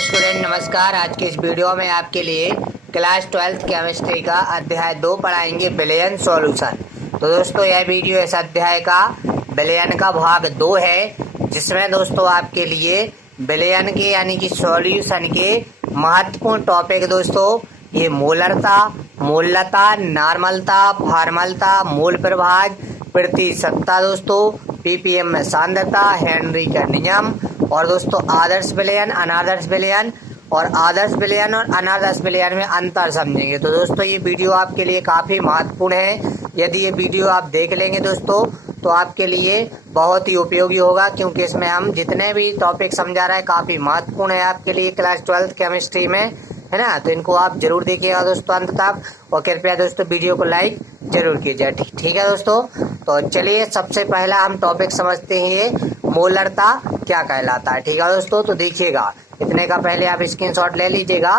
Student नमस्कार। आज के इस वीडियो में आपके लिए क्लास 12th केमिस्ट्री का अध्याय 2 पढ़ाएंगे, विलयन सॉल्यूशन। तो दोस्तों यह वीडियो इस अध्याय का विलयन का भाग 2 है, जिसमें दोस्तों आपके लिए विलयन के यानी कि सॉल्यूशन के महत्वपूर्ण टॉपिक दोस्तों ये मोलरता, मोलता, नॉर्मलता, फॉर्मलता, मोल प्रभाज, प्रतिशतता दोस्तों, पीपीएम में सांद्रता, हेनरी का नियम और दोस्तों आदर्श विलयन, अनादर्श विलयन और आदर्श विलयन और अनादर्श विलयन में अंतर समझेंगे। तो दोस्तों ये वीडियो आपके लिए काफ़ी महत्वपूर्ण है। यदि ये वीडियो आप देख लेंगे दोस्तों तो आपके लिए बहुत ही उपयोगी होगा, क्योंकि इसमें हम जितने भी टॉपिक समझा रहे हैं काफ़ी महत्वपूर्ण है आपके लिए क्लास 12th केमिस्ट्री में, है ना। तो इनको आप जरूर देखिएगा दोस्तों अंत तक, और कृपया दोस्तों वीडियो को लाइक जरूर कीजिए। ठीक है दोस्तों, तो चलिए सबसे पहला हम टॉपिक समझते हैं, ये मोलरता क्या कहलाता है। ठीक है दोस्तों, तो देखिएगा इतने का पहले आप स्क्रीनशॉट ले लीजिएगा।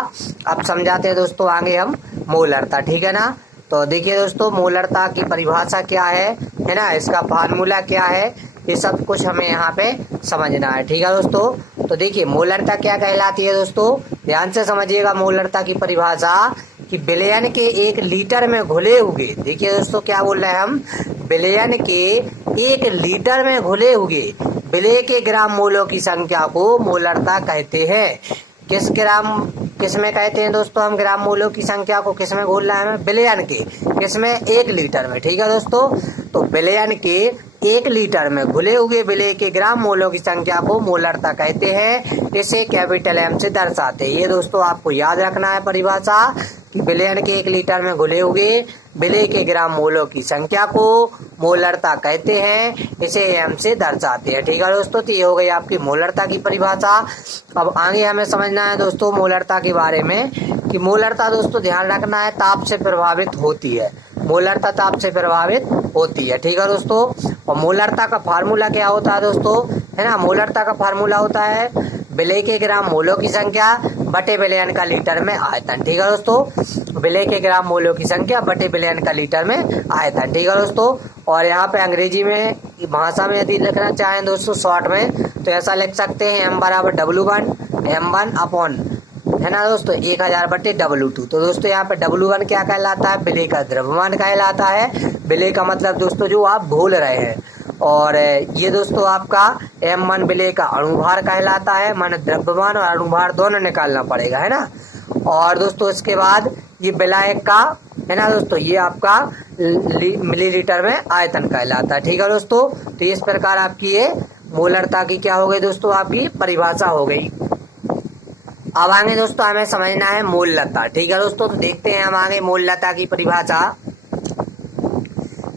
अब समझाते हैं दोस्तों आगे हम मोलरता, ठीक है ना। तो देखिए दोस्तों मोलरता की परिभाषा क्या है ना, इसका फार्मूला क्या है, ये सब कुछ हमें यहाँ पे समझना है। ठीक है दोस्तों, तो देखिए मोलरता क्या कहलाती है दोस्तों, ध्यान से समझिएगा मोलरता की परिभाषा कि विलयन के 1 लीटर में घुले हुए, देखिए दोस्तों क्या बोल रहे हैं हम, विलयन के 1 लीटर में घुले हुए विलय के ग्राम मोलों की संख्या को मोलरता कहते हैं। किस में कहते हैं दोस्तों हम ग्राम मोलों की संख्या को, किस में घोल रहे हैं, विलयन के, किसमें 1 लीटर में। ठीक है दोस्तों, तो विलयन के 1 लीटर में घुले हुए विलय के ग्राम मोलों की संख्या को मोलरता कहते हैं। इसे कैपिटल एम से दर्शाते हैं। ये दोस्तों आपको याद रखना है परिभाषा कि विलयन के 1 लीटर में घुले हुए विलय के ग्राम मोलों की संख्या को मोलरता कहते हैं, इसे एम से दर्शाते हैं। ठीक है दोस्तों, तो ये हो गई आपकी मोलरता की परिभाषा। अब आगे हमें समझना है दोस्तों मोलरता के बारे में कि मोलरता दोस्तों ध्यान रखना है ताप से प्रभावित होती है, मोलरता ताप से प्रभावित होती है। ठीक है दोस्तों, और मोलरता का फार्मूला क्या होता है दोस्तों, है ना, मोलरता का फार्मूला होता है विलय के ग्राम मोलों की संख्या बटे विलयन का लीटर में आयतन। ठीक है दोस्तों, विलय के ग्राम मोलों की संख्या बटे विलयन का लीटर में आयतन। ठीक है दोस्तों, और यहाँ पे अंग्रेजी में भाषा में यदि लिखना चाहें दोस्तों शॉर्ट में तो ऐसा लिख सकते हैं m बराबर W1 M1 अपॉन, है ना दोस्तों, 1000 बटे W2। तो दोस्तों यहाँ पे W1 क्या कहलाता है, विलय का द्रव्यमान कहलाता है। विलय का मतलब दोस्तों जो आप घोल रहे हैं, और ये दोस्तों आपका M1 विलय का अणुभार कहलाता है, माने द्रव्यमान और अणुभार दोनों निकालना पड़ेगा, है ना। और दोस्तों इसके बाद ये विलायक का, है ना दोस्तों, ये आपका मिलीलीटर में आयतन कहलाता है। ठीक है दोस्तों, तो इस प्रकार आपकी ये मोलरता की क्या हो गई दोस्तों, आपकी परिभाषा हो गई। अब आगे दोस्तों हमें समझना है मोललता। ठीक है दोस्तों, तो देखते हैं हम आगे मोललता की परिभाषा।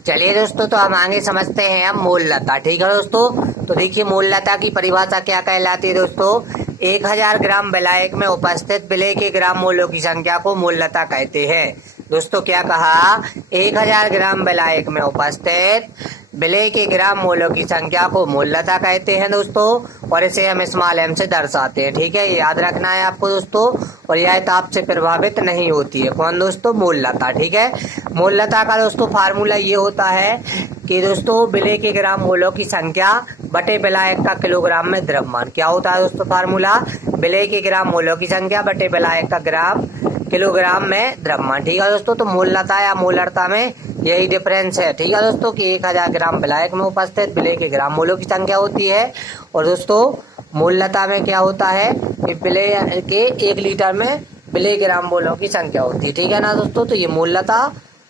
चलिए दोस्तों, तो हम आगे समझते हैं अब मोललता। ठीक है दोस्तों, तो देखिए मोललता की परिभाषा क्या कहलाती है दोस्तों, 1000 ग्राम विलायक में उपस्थित विलय के ग्राम मोलों की संख्या को मोललता कहते हैं। दोस्तों क्या कहा, 1000 ग्राम विलायक में उपस्थित विलय के ग्राम मोलों की संख्या को मोललता कहते हैं दोस्तों, और इसे हम स्मॉल एम से दर्शाते हैं। ठीक है, ये याद रखना है आपको दोस्तों, और यह ताप से प्रभावित नहीं होती है। कौन दोस्तों, मोललता। ठीक है, मोललता का दोस्तों फार्मूला ये होता है कि दोस्तों विलय के ग्राम मोलों की संख्या बटे विलायक का किलोग्राम में द्रव्यमान। क्या होता है दोस्तों फार्मूला, विलय के ग्राम मोलों की संख्या बटे विलायक का ग्राम किलोग्राम में द्रव्यमान। ठीक है दोस्तों, तो मोललता या मोलरता में यही डिफरेंस है। ठीक है दोस्तों, कि 1000 ग्राम विलायक में उपस्थित विलय के ग्राम मोलों की संख्या होती है, और दोस्तों मोललता में क्या होता है कि विलय के 1 लीटर में विलय ग्राम मोलों की संख्या होती है। ठीक है ना दोस्तों, तो ये मोललता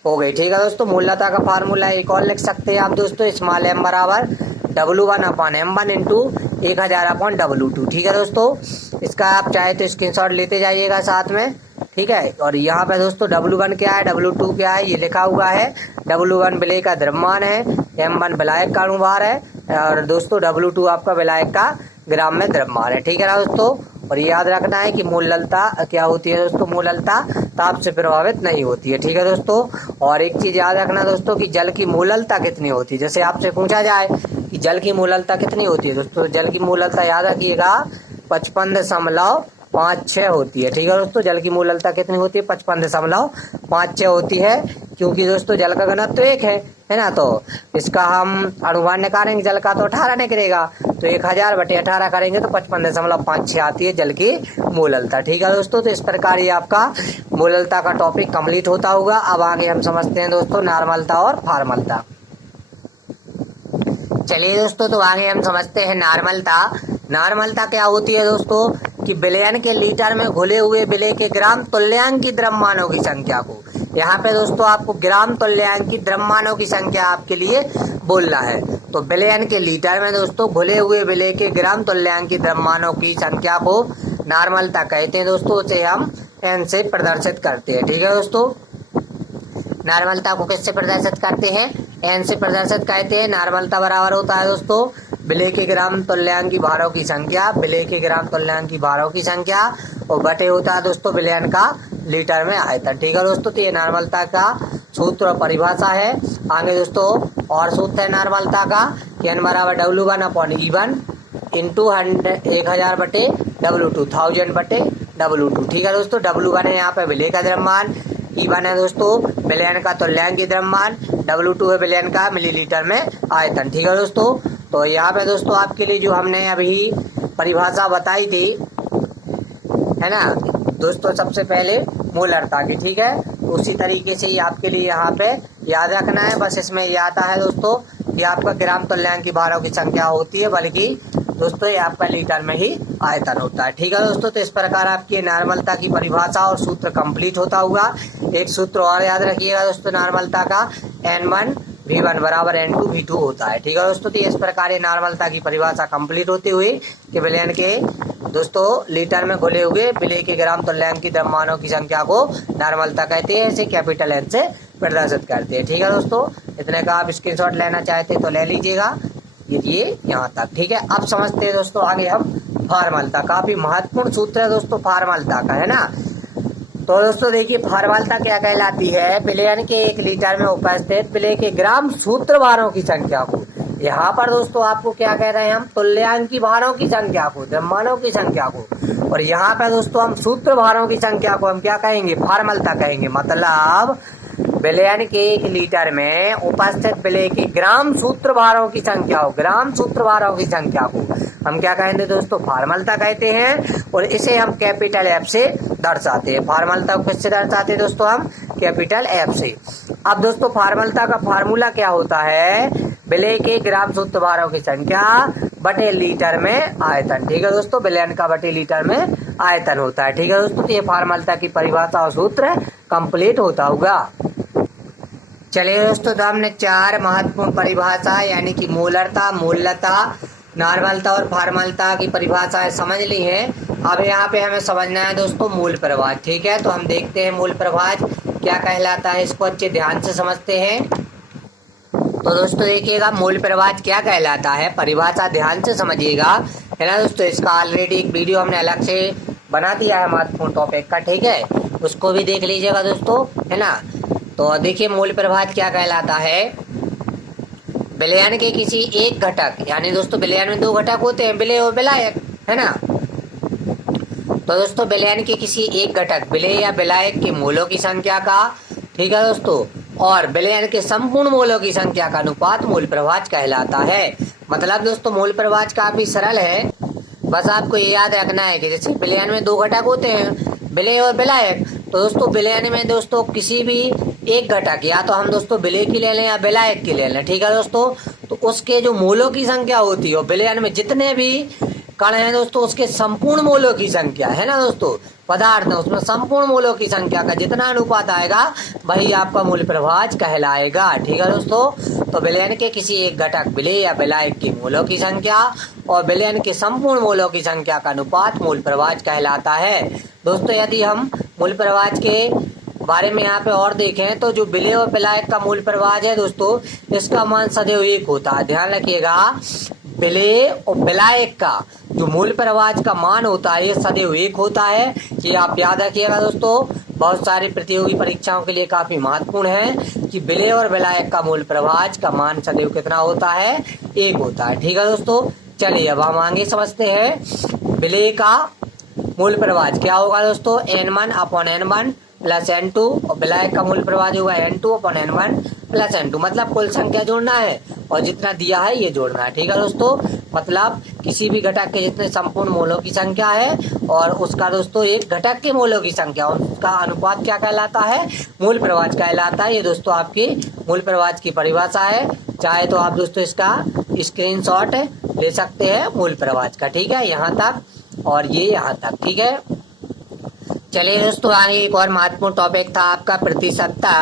हो गई। ठीक है दोस्तों, मोललता का फार्मूला एक और लिख सकते हैं आप दोस्तों, स्मॉल एम बराबर W1 upon M1 into 1000 upon W2। ठीक है दोस्तों, इसका आप चाहे तो स्क्रीनशॉट लेते जाइएगा साथ में। ठीक है, और यहाँ पे दोस्तों W1 क्या है, W2 क्या है, ये लिखा हुआ है। W1 विलय का द्रव्यमान है, M1 विलायक का अणुभार है, और दोस्तों W2 आपका विलायक का ग्राम में द्रव्यमान है। ठीक है ना दोस्तों, और ये याद रखना है कि मोललता क्या होती है दोस्तों, मोललता ताप से प्रभावित नहीं होती है। ठीक है दोस्तों, और एक चीज याद रखना दोस्तों कि जल की मोललता कितनी होती है, जैसे आपसे पूछा जाए कि जल की मोललता कितनी होती है दोस्तों, जल की मोललता याद रखिएगा 55.5 5-6 होती है। ठीक है दोस्तों, जल की मूललता कितनी होती है? 55.56 होती है, क्योंकि दोस्तों जल का घनत्व तो 1 है ना। तो इसका हम अनुमान निकालेंगे, जल का तो 18 निकलेगा, तो 1000/18 करेंगे तो 55.56 आती है जल की मूललता। ठीक है दोस्तों, तो इस प्रकार ये आपका मूललता का टॉपिक कंप्लीट होता होगा। अब आगे हम समझते हैं दोस्तों नॉर्मलता और फॉर्मलता। चलिए दोस्तों, तो आगे हम समझते हैं नॉर्मलता। नॉर्मलता क्या होती है दोस्तों? कि विलयन के लीटर में घुले हुए विलय के ग्राम तुल्यांक की द्रव्यमानों की संख्या को, यहाँ पे दोस्तों आपको ग्राम तुल्यांक की द्रव्यमानों की संख्या आपके लिए बोलना है। तो विलयन के लीटर में दोस्तों घुले हुए विलय के ग्राम तुल्यांक की द्रव्यमानों की संख्या को नॉर्मलता कहते हैं दोस्तों। उसे हम एन से प्रदर्शित करते हैं। ठीक है दोस्तों, नॉर्मलता को किससे प्रदर्शित करते हैं? एन से प्रदर्शित कहते हैं। नॉर्मलता बराबर होता है दोस्तों विलय के ग्राम तुल्यांक की भारों की संख्या, विलय के ग्राम तुल्यांक की भारों की संख्या, और बटे होता है दोस्तों विलयन का लीटर में आयतन। ठीक है दोस्तों, तो ये नॉर्मलता का सूत्र और परिभाषा है। आगे दोस्तों और सूत्र है नॉर्मलता का कि N बराबर W1/E1 इंटू 1000/W2, 1000/W2। ठीक है दोस्तों, W1 है यहाँ पे विलय का द्रव्यमान, E1 है दोस्तों विलयन का तुल्यांक द्रव्यमान, W2 है विलयन का मिलीलीटर में आयतन। ठीक है दोस्तों, तो यहाँ पे दोस्तों आपके लिए जो हमने अभी परिभाषा बताई थी, है ना दोस्तों, सबसे पहले मूलरता की। ठीक है, उसी तरीके से ही आपके लिए यहाँ पे याद रखना है। बस इसमें ये आता है दोस्तों कि आपका ग्राम तुल्यांक की भारों की संख्या होती है, बल्कि दोस्तों ये आपका लीटर में ही आयतन होता है। ठीक है दोस्तों, तो इस प्रकार आपकी नॉर्मलता की परिभाषा और सूत्र कंप्लीट होता हुआ। एक सूत्र और याद रखिएगा दोस्तों नॉर्मलता का, N1V1 बराबर N2V2 होता है। ठीक है दोस्तों, तो इस प्रकार ये नॉर्मलता की परिभाषा कंप्लीट होती हुई कि विलयन के दोस्तों लीटर में घुले हुए विलय के ग्राम तुल्यांक की द्रव्यमानों की संख्या को नॉर्मलता कहते हैं। इसे कैपिटल N से प्रदर्शित करते हैं। ठीक है दोस्तों, इतने का आप स्क्रीनशॉट लेना चाहते हैं तो ले लीजिएगा, ये यहाँ तक। ठीक है, अब समझते हैं दोस्तों आगे हम फॉर्मलता। काफी महत्वपूर्ण सूत्र है दोस्तों फॉर्मलता का, है ना। तो दोस्तों देखिए फॉर्मलता क्या कहलाती है? विलयन के 1 लीटर में उपस्थित विलय के ग्राम सूत्र भारों की संख्या को, यहाँ पर दोस्तों आपको क्या कह रहे हैं हम? तुल्यांक की भारों की संख्या को, द्रव्यमानों की संख्या को, और यहाँ पे दोस्तों हम सूत्र भारों की संख्या को हम क्या कहेंगे? फॉर्मलता कहेंगे। मतलब विलयन के 1 लीटर में उपस्थित विलय के ग्राम सूत्र भारों की संख्या हो, ग्राम सूत्र भारों की संख्या को हम क्या कहेंगे दोस्तों? फॉर्मलता कहते हैं, और इसे हम कैपिटल F से दर्शाते हैं। फॉर्मलता को किससे दर्शाते हैं दोस्तों? हम कैपिटल F से। अब दोस्तों फॉर्मलता का फार्मूला क्या होता है? विलय के ग्राम सूत्र भारों की संख्या बटे लीटर में आयतन। ठीक है दोस्तों, विलयन का बटे लीटर में आयतन होता है। ठीक है दोस्तों, तो ये फॉर्मलता की परिभाषा और सूत्र कंप्लीट होता होगा। चलिए दोस्तों, तो हमने 4 महत्वपूर्ण परिभाषा यानी कि मूलरता, मूलता, नॉर्मलता और फॉर्मलता की परिभाषाएं समझ ली है। अब यहाँ पे हमें समझना है दोस्तों मूल प्रभाज। ठीक है, तो हम देखते हैं मूल प्रभाज क्या कहलाता है, इसको अच्छे ध्यान से समझते हैं। तो दोस्तों देखिएगा मूल प्रभाज क्या कहलाता है, परिभाषा ध्यान से समझिएगा, है ना दोस्तों। इसका ऑलरेडी एक वीडियो हमने अलग से बना दिया है महत्वपूर्ण टॉपिक का। ठीक है, उसको भी देख लीजिएगा दोस्तों, है ना। तो देखिए मूल प्रभाज क्या कहलाता है? विलयन के किसी एक घटक, यानी दोस्तों विलयन में 2 घटक होते हैं, विलय और विलायक, है ना। तो दोस्तों विलयन के किसी एक घटक विलय या विलायक के मोलों की संख्या का, ठीक है दोस्तों, और विलयन के संपूर्ण मोलों की संख्या का अनुपात मूल प्रभाज कहलाता है। मतलब दोस्तों मूल प्रभाज काफी सरल है, बस आपको ये याद रखना है कि जैसे विलयन में 2 घटक होते हैं, विलय और विलायक। तो दोस्तों विलयन में दोस्तों किसी भी एक घटक, या तो हम दोस्तों विलय की ले लें या विलायक की ले लें, ठीक है दोस्तों, तो उसके जो मोलों की संख्या होती है, और विलयन में जितने भी कण है दोस्तों उसके संपूर्ण मोलों की संख्या, है ना दोस्तों, पदार्थ है उसमें संपूर्ण मोलों की संख्या का जितना अनुपात आएगा वही आपका मूल प्रभाज कहलाएगा। ठीक है दोस्तों, तो विलयन के किसी एक घटक विलय या विलायक की मोलों की संख्या और विलयन के संपूर्ण मोलों की संख्या का अनुपात मूल प्रभाज कहलाता है। दोस्तों यदि हम मूल प्रभाज के बारे में यहाँ पे और देखें तो जो विलय और विलायक का मूल प्रभाज है दोस्तों, इसका मान सदैव 1 होता है। ध्यान रखिएगा, विलय और विलायक का जो मूल प्रभाज का मान होता है ये सदैव 1 होता है। ये आप याद रखिएगा दोस्तों, बहुत सारी प्रतियोगी परीक्षाओं के लिए काफी महत्वपूर्ण है कि विलय और विलायक का मूल प्रभाज का मान सदैव कितना होता है? 1 होता है। ठीक है दोस्तों, चलिए अब हम आगे समझते हैं विलय का मूल प्रभाज क्या होगा दोस्तों, N1 upon N1 plus N2 और विलायक का मूल प्रभाज होगा N2 upon N1 plus N2। मतलब कुल संख्या जोड़ना है और जितना दिया है ये जोड़ना है। ठीक है दोस्तों, मतलब किसी भी घटक के जितने संपूर्ण मोलों की संख्या है और उसका दोस्तों एक घटक के मोलों की संख्या, उसका अनुपात क्या कहलाता है, मूल प्रभाज कहलाता है। ये दोस्तों आपकी मूल प्रभाज की परिभाषा है। चाहे तो आप दोस्तों इसका स्क्रीनशॉट ले सकते हैं मूल प्रभाज का। ठीक है, यहाँ तक और ये यहाँ तक। ठीक है, चलिए दोस्तों आगे एक और महत्वपूर्ण टॉपिक था आपका प्रतिशतता।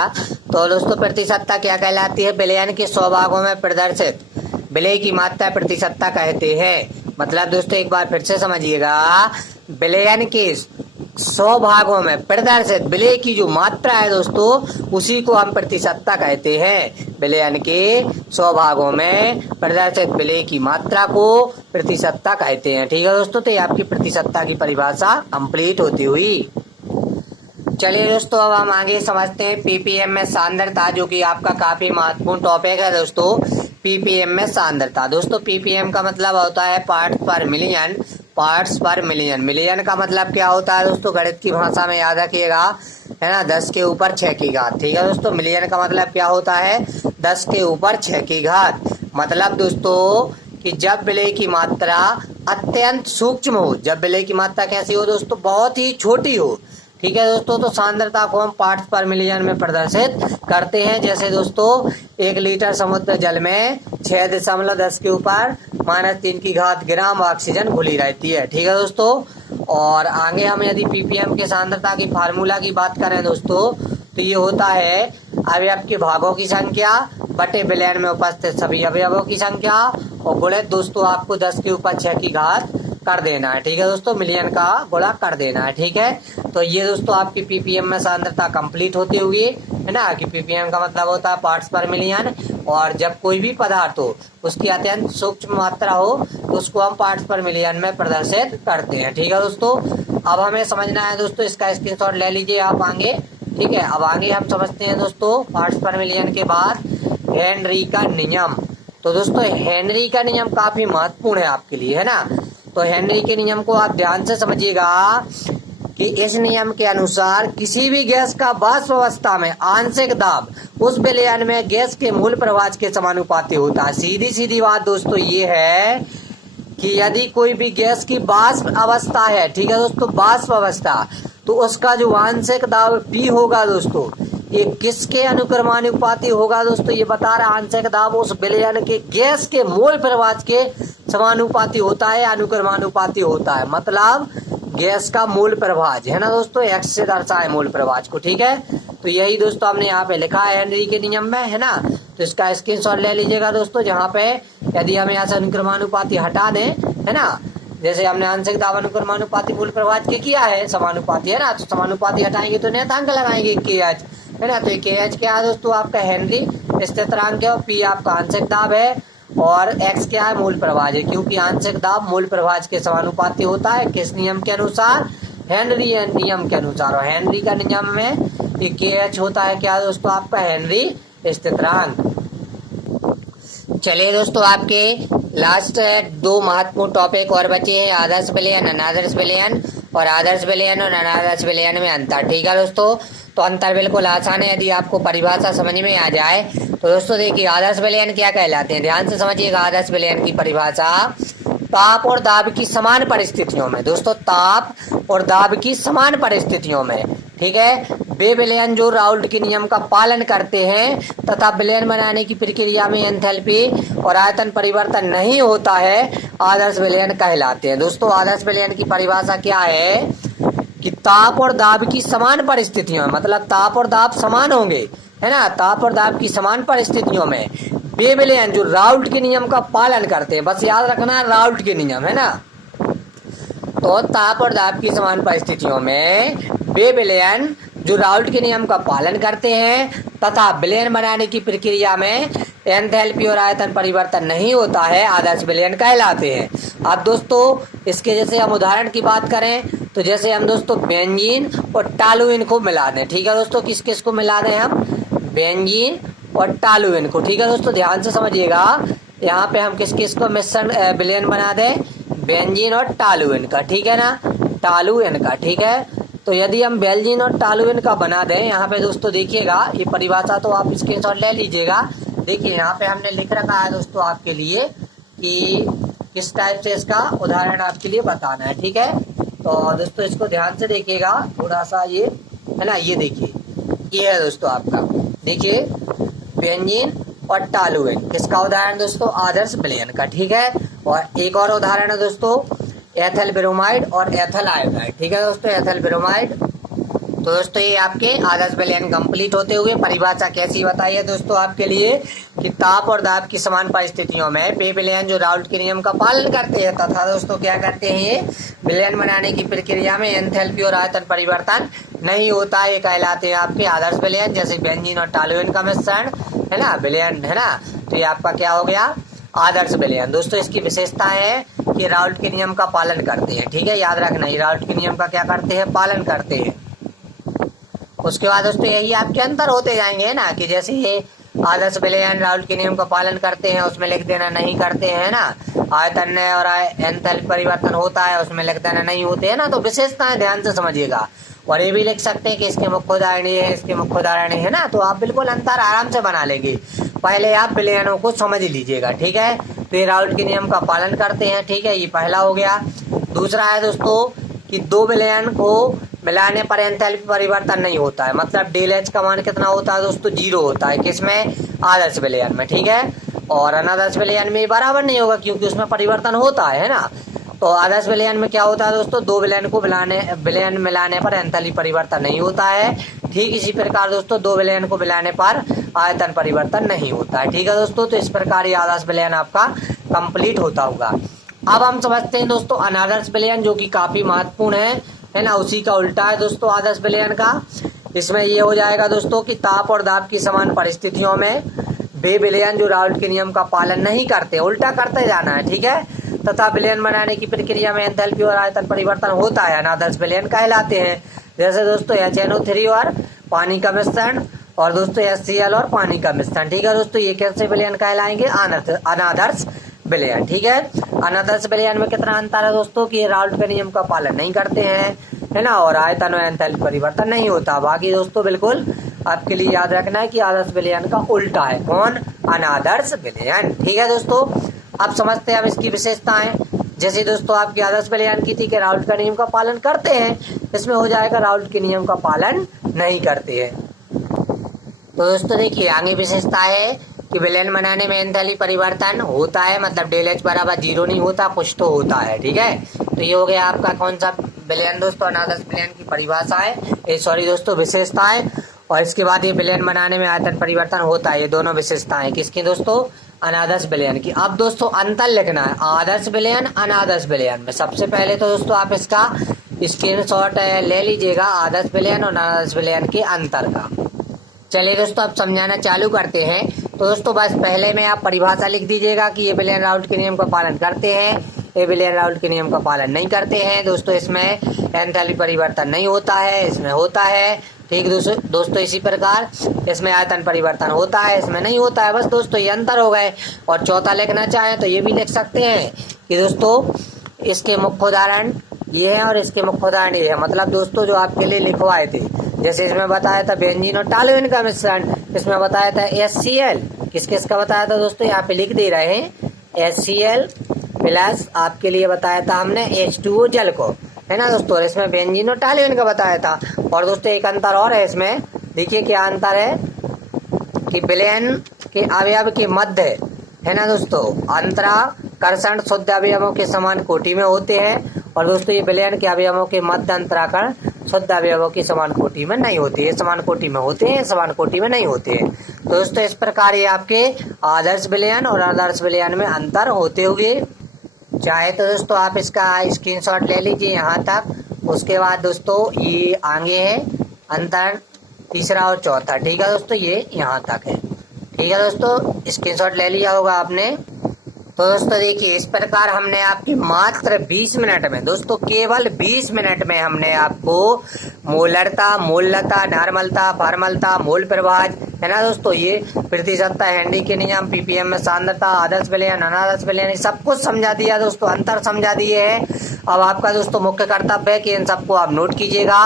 तो दोस्तों प्रतिशतता क्या कहलाती है, विलयन के 100 भागों में प्रदर्शित विलय की मात्रा प्रतिशतता कहते हैं। मतलब दोस्तों एक बार फिर से समझिएगा, विलयन के 100 भागों में प्रदर्शित विलय की जो मात्रा है दोस्तों उसी को हम प्रतिशतता कहते हैं। विलयन के 100 भागों में प्रदर्शित विलय की मात्रा को प्रतिशतता कहते हैं। ठीक है दोस्तों, तो ये आपकी प्रतिशतता की परिभाषा कंप्लीट होती हुई। चलिए दोस्तों अब हम आगे समझते हैं पीपीएम में सांद्रता, जो कि आपका काफी महत्वपूर्ण टॉपिक है दोस्तों। पीपीएम में सांद्रता, दोस्तों पीपीएम का मतलब होता है पार्ट्स पर मिलियन। पार्ट्स पर मिलियन, मिलियन का मतलब क्या होता है दोस्तों, गणित की भाषा में याद रखिएगा, है ना, 10 के ऊपर 6 की घात। ठीक है दोस्तों, मिलियन का मतलब क्या होता है, 10 के ऊपर 6 की घात। मतलब दोस्तों कि जब विलय की मात्रा अत्यंत सूक्ष्म हो, जब विलय की मात्रा कैसी हो दोस्तों, बहुत ही छोटी हो। ठीक है दोस्तों, तो सांद्रता को हम पार्ट्स पर मिलियन में प्रदर्शित करते हैं। जैसे दोस्तों 1 लीटर समुद्र जल में 6.10 के ऊपर -3 की घात ग्राम ऑक्सीजन घुली रहती है। ठीक है दोस्तों, और आगे हम यदि पीपीएम के सांद्रता की फार्मूला की बात करें दोस्तों, तो ये होता है अवयव के भागों की संख्या बटे विलयन में उपस्थित सभी अवयवों की संख्या और गुणित दोस्तों आपको 10 के ऊपर 6 की घात कर देना है। ठीक है दोस्तों, मिलियन का गुणा कर देना है। ठीक है, तो ये दोस्तों आपकी पीपीएम में सांद्रता कंप्लीट होती होगी, है ना, कि पीपीएम का मतलब होता है पार्ट्स पर मिलियन। और जब कोई भी पदार्थ हो उसकी अत्यंत सूक्ष्म मात्रा हो तो उसको हम पार्ट्स पर मिलियन में प्रदर्शित करते हैं। ठीक है दोस्तों, अब हमें समझना है दोस्तों, इसका स्क्रीनशॉट ले लीजिए आप आगे। ठीक है, अब आगे हम समझते हैं दोस्तों पार्ट्स पर मिलियन के बाद हेनरी का नियम। तो दोस्तों हेनरी का नियम काफी महत्वपूर्ण है आपके लिए, है ना। तो हेनरी के नियम को आप ध्यान से समझिएगा कि इस नियम के अनुसार किसी भी गैस का वाष्प अवस्था में आंशिक दाब उस विलयन में गैस के मूल प्रभाज के समानुपाती होता है। सीधी सीधी बात दोस्तों ये है कि यदि कोई भी गैस की वाष्प अवस्था है, ठीक है दोस्तों, वाष्प अवस्था, तो उसका जो आंशिक दाब P होगा दोस्तों, ये किसके अनुक्रमानुपाती होगा दोस्तों, ये बता रहा आंशिक दाब उस विलयन के गैस के मोल प्रभाज के समानुपाती होता है, अनुक्रमानुपाती होता है। मतलब गैस का मूल प्रभाज, है ना दोस्तों, x से दर्शाए मूल प्रभाज को। ठीक है, तो यही दोस्तों हमने यहाँ पे लिखा है हेनरी के नियम में, है ना। तो इसका स्क्रीनशॉट ले लीजिएगा दोस्तों, जहाँ पे यदि हम यहाँ से अनुक्रमानुपाती हटा दें, है ना, जैसे हमने आंशिक दाब अनुक्रमानुपाती मूल प्रभाज के किया है समानुपाती, है ना, तो समानुपाती हटाएंगे तो नियतांक लगाएंगे KH, है ना। तो KH क्या है दोस्तों, आपका हेनरी स्थिरांक है और P आपका आंशिक दाब है और X क्या है, मूल प्रभाज है, क्योंकि आंशिक दाब मूल प्रभाज के समानुपाती होता है। किस नियम के अनुसार, हेनरी नियम के अनुसार। और हेनरी का नियम में KH होता है क्या दोस्तों, आपका हेनरी स्थिरांक। चलिए दोस्तों आपके लास्ट 2 महत्वपूर्ण टॉपिक और बचे हैं, आदर्श विलयन, अनादर्श विलयन, और आदर्श विलयन और अनादर्श विलयन में अंतर। ठीक है दोस्तों, तो अंतर बिल्कुल आसान है यदि आपको परिभाषा समझ में आ जाए। तो दोस्तों देखिए आदर्श विलयन क्या कहलाते हैं, ध्यान से समझिएगा। आदर्श विलयन की परिभाषा, ताप और दाब की समान परिस्थितियों में, दोस्तों ताप और दाब की समान परिस्थितियों में, ठीक है, वे विलयन जो राउल्ट के नियम का पालन करते हैं तथा विलयन बनाने की प्रक्रिया में एंथैल्पी और आयतन परिवर्तन नहीं होता है, आदर्श विलयन कहलाते हैं। दोस्तों आदर्श विलयन की परिभाषा क्या है कि ताप और दाब की समान परिस्थितियों में, मतलब ताप और दाब समान होंगे, है ना, ताप और दाब की समान परिस्थितियों में वे विलयन जो राउल्ट के नियम का पालन करते हैं, बस याद रखना राउल्ट के नियम, है ना। तो ताप और दाब की समान परिस्थितियों में वे विलयन जो राउल्ट के नियम का पालन करते हैं तथा विलयन बनाने की प्रक्रिया में एंथैल्पी और आयतन परिवर्तन नहीं होता है, आदर्श विलयन कहलाते हैं। अब दोस्तों इसके जैसे हम उदाहरण की बात करें तो जैसे हम दोस्तों बेंजीन और टॉलुइन को मिला दें, ठीक है दोस्तों, किस किस को मिला दें हम, बेंजीन और टॉलुइन को, ठीक है दोस्तों, ध्यान से समझिएगा। यहाँ पे हम किस किस को मिश्रण विलयन बना दें, बेंजीन और टॉलुइन का, ठीक है ना। टॉलुएन का। ठीक है, तो यदि हम बेल्जियन और टॉलुएन का बना दें, यहाँ पे दोस्तों देखिएगा ये परिभाषा तो आप स्क्रीनशॉट ले लीजिएगा। देखिए यहाँ पे हमने लिख रखा है दोस्तों आपके लिए कि किस टाइप से इसका उदाहरण आपके लिए बताना है। ठीक है, तो दोस्तों इसको ध्यान से देखिएगा थोड़ा सा, ये है ना, ये देखिए ये है दोस्तों आपका, देखिए बेंजीन और टॉलुएन किसका उदाहरण दोस्तों, आदर्श विलयन का। ठीक है, और एक और उदाहरण है दोस्तों एथल ब्रोमाइड और एथल आयोडाइड। ठीक है दोस्तों, एथल ब्रोमाइड। तो दोस्तों ये आपके आदर्श विलयन कंप्लीट होते हुए परिभाषा कैसी बताई है दोस्तों आपके लिए कि ताप और दाब की समान परिस्थितियों में वे विलयन जो राउल्ट के नियम का पालन करते हैं तथा दोस्तों क्या करते हैं, ये विलयन बनाने की प्रक्रिया में एंथैल्पी और आयतन परिवर्तन नहीं होता है, ये कहलाते हैं आपके आदर्श विलयन। जैसे बेंजीन और टॉलुएन का मिश्रण है ना, विलयन है ना, तो ये आपका क्या हो गया, आदर्श विलयन। दोस्तों इसकी विशेषता है कि राउल्ट के नियम का पालन करते हैं। ठीक है, याद रखना, ये राउल्ट के नियम का क्या करते हैं, पालन करते हैं। उसके बाद दोस्तों यही आपके अंतर होते जाएंगे ना, कि जैसे ये आदर्श विलयन राउल्ट के नियम का पालन करते हैं उसमें लिख देना नहीं करते हैं ना, आयतन और एंथैल्पी परिवर्तन होता है उसमें लिख देना नहीं होते हैं ना। तो विशेषताएं ध्यान से समझिएगा, और ये भी लिख सकते हैं कि इसके मुख्य उदाहरण ये है, इसके मुख्य उदाहरण है ना, तो आप बिल्कुल अंतर आराम से बना लेंगे। पहले आप विलयनों को समझ लीजिएगा। ठीक है, तो ये राउल्ट के नियम का पालन करते हैं। ठीक है, ये पहला हो गया। दूसरा है दोस्तों कि दो विलयन को मिलाने पर एंथैल्पी परिवर्तन नहीं होता है, मतलब डेल एच का मान कितना होता है दोस्तों, 0 होता है। किसमें, आदर्श विलयन में। ठीक है, और अनादर्श विलयन में बराबर नहीं होगा क्योंकि उसमें परिवर्तन होता है ना। तो आदर्श विलयन में क्या होता है दोस्तों, दो विलयन को विलयन मिलाने पर एंथैल्पी परिवर्तन नहीं होता है। ठीक इसी प्रकार दोस्तों दो विलयन को मिलाने पर आयतन परिवर्तन नहीं होता है। ठीक है दोस्तों, तो इस प्रकार ये आदर्श विलयन आपका कंप्लीट होता होगा। अब हम समझते हैं दोस्तों अनादर्श विलयन, जो कि काफी महत्वपूर्ण है ना, उसी का उल्टा है दोस्तों आदर्श विलयन का। इसमें ये हो जाएगा दोस्तों कि ताप और दाब की समान परिस्थितियों में वे विलयन जो राउल्ट के नियम का पालन नहीं करते, उल्टा करते जाना है। ठीक है, तथा विलयन बनाने की प्रक्रिया में एंथैल्पी और आयतन परिवर्तन होता है, अनादर्श विलयन कहलाते हैं। जैसे दोस्तों HNO3 और पानी का मिश्रण, और दोस्तों HCl और पानी का मिश्रण। ठीक है दोस्तों, ये कैसे विलयन कहलाएंगे, अनादर्श विलयन। ठीक है, अनादर्श विलयन में कितना अंतर है दोस्तों कि ये राउल्ट के नियम का पालन नहीं करते हैं, है ना, और आयतन और एंथैल्पी परिवर्तन नहीं होता। बाकी दोस्तों बिल्कुल आपके लिए याद रखना है कि आदर्श विलयन का उल्टा है, कौन, अनादर्श विलयन। ठीक है दोस्तों, अब समझते हैं अब इसकी विशेषताएं। जैसे दोस्तों आपकी आदर्श विलयन की थी कि राउल्ट का नियम का पालन करते हैं, इसमें हो जाएगा राउल्ट के नियम का पालन नहीं करते हैं। तो दोस्तों देखिए आगे विशेषता है कि विलयन बनाने में एंथैल्पी परिवर्तन होता है, मतलब डेल एच बराबर 0 नहीं होता, कुछ तो होता है। ठीक है, तो ये हो गया आपका कौन सा विलयन दोस्तों, अनादर्श विलयन की परिभाषा है, सॉरी दोस्तों विशेषताएं। और इसके बाद ये विलयन बनाने में आयतन परिवर्तन होता है, ये दोनों विशेषताएं किसकी दोस्तों, अनादर्श विलयन की। अब दोस्तों अंतर लिखना है आदर्श विलयन अनादर्श विलयन में। सबसे पहले तो दोस्तों आप इसका स्क्रीनशॉट ले लीजिएगा, आदर्श विलयन और अनादर्श विलयन के अंतर का। चलिए दोस्तों अब समझाना चालू करते हैं। तो दोस्तों बस पहले में आप परिभाषा लिख दीजिएगा कि ये विलयन राउल्ट के नियम का पालन करते हैं, ये विलयन राउल्ट के नियम का पालन नहीं करते हैं। दोस्तों इसमें एंथैल्पी परिवर्तन नहीं होता है, इसमें होता है। ठीक दोस्तों इसी प्रकार इसमें आयतन परिवर्तन होता है, इसमें नहीं होता है। बस दोस्तों ये अंतर हो गए। और चौथा लिखना चाहें तो ये भी लिख सकते हैं कि दोस्तों इसके मुख्य उदाहरण ये है और इसके मुख्य उदाहरण ये है, मतलब दोस्तों जो आपके लिए लिखवाए थे। जैसे इसमें बताया था बेंजीन और टॉलुएन का मिश्रण, इसमें बताया था HCl, किस किस का बताया था दोस्तों, यहाँ पे लिख दे रहे हैं HCl प्लस आपके लिए बताया था हमने H2O जल को, है ना दोस्तों। इसमें बेंजीन और टॉलुएन का बताया था। और दोस्तों एक अंतर और है इसमें, देखिए क्या अंतर है कि विलयन के अवयव के मध्य, है ना दोस्तों, अंतराकर्षण शुद्ध अवयवों के समान कोटि में होते हैं, और दोस्तों ये विलयन के अवयवों के मध्य अंतराकरण शुद्ध अवयवों की समान कोटि में नहीं होती है, समान कोटि में होते हैं, समान कोटि में नहीं होते हैं। तो दोस्तों इस प्रकार ये आपके आदर्श विलयन और आदर्श विलयन में अंतर होते हुए, चाहे तो दोस्तों आप इसका स्क्रीनशॉट ले लीजिए यहाँ तक। उसके बाद दोस्तों ये आगे है अंतर तीसरा और चौथा। ठीक है दोस्तों, ये यहाँ तक है। ठीक है दोस्तों, स्क्रीनशॉट ले लिया होगा आपने। तो दोस्तों देखिए इस प्रकार हमने आपकी मात्र 20 मिनट में, दोस्तों केवल 20 मिनट में हमने आपको मूलरता, मूललता, नॉर्मलता, फॉर्मलता, मूल प्रभाज है ना दोस्तों। ये प्रतिशतता, हेनरी के नियम, पीपीएम में सांद्रता, आदर्श विलयन, अनादर्श विलयन, सब कुछ समझा दिया दोस्तों, अंतर समझा दिए हैं। अब आपका दोस्तों मुख्य कर्तव्य है कि इन सबको आप नोट कीजिएगा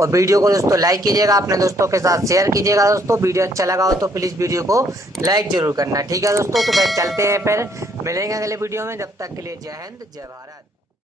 और वीडियो को दोस्तों लाइक कीजिएगा, अपने दोस्तों के साथ शेयर कीजिएगा दोस्तों। वीडियो अच्छा लगा हो तो प्लीज वीडियो को लाइक जरूर करना, ठीक है दोस्तों। तो फिर चलते हैं, फिर मिलेंगे अगले वीडियो में, जब तक के लिए जय हिंद जय भारत।